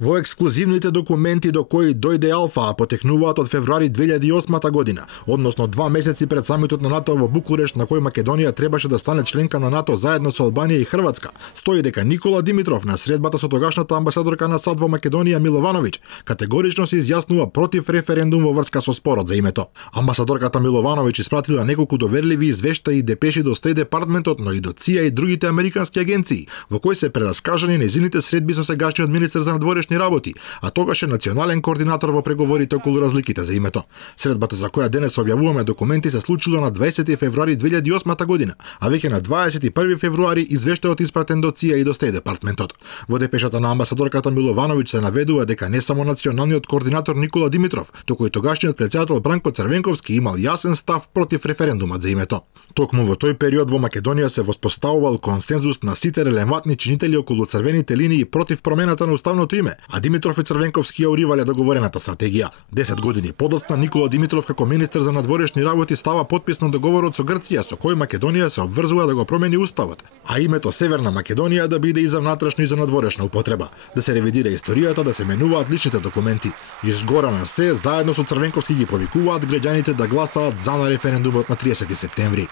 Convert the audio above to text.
Во ексклузивните документи до кои дојде Алфа потекнуваат од февруари 2008 година, односно 2 месеци пред самитот на НАТО во Букурешт, на кој Македонија требаше да стане членка на НАТО заедно со Албанија и Хрватска, стои дека Никола Димитров на средбата со тогашната амбасадорка на САД во Македонија Миловановиќ категорично се изјаснува против референдум во врска со спорот за името. Амбасадорката Миловановиќ испратила неколку доверливи извештаи и депеши до Стејт департментот, но и до ЦИА и другите американски агенции, во кои се прераскажани нејзините средби со сегашниот министер за надворешни работи, а тогаш е национален координатор во преговорите околу разликите за името. Средбата за која денес објавуваме документи се случила на 20 февруари 2008 година, а веќе на 21 февруари извештајот испратен до ЦИА и до Стејт департментот. Во депешата на амбасадорката Миловановиќ се наведува дека не само националниот координатор Никола Димитров, туку и тогашниот претседател Бранко Црвенковски имал јасен став против референдумот за името. Токму во тој период во Македонија се воспоставувал консензус на сите релевантни чинители околу црвените линии против промената на уставното име, а Димитров и Црвенковски ја уривале договорената стратегија. 10 години подоцна Никола Димитров како министер за надворешни работи става потпис на договорот со Грција, со кој Македонија се обврзува да го промени уставот, а името Северна Македонија да биде и за внатрешна и за надворешна употреба, да се ревидира историјата, да се менуваат личните документи. Изгора на се, заедно со Црвенковски ги повикуваат граѓаните да гласаат за на референдумот на 30 септември.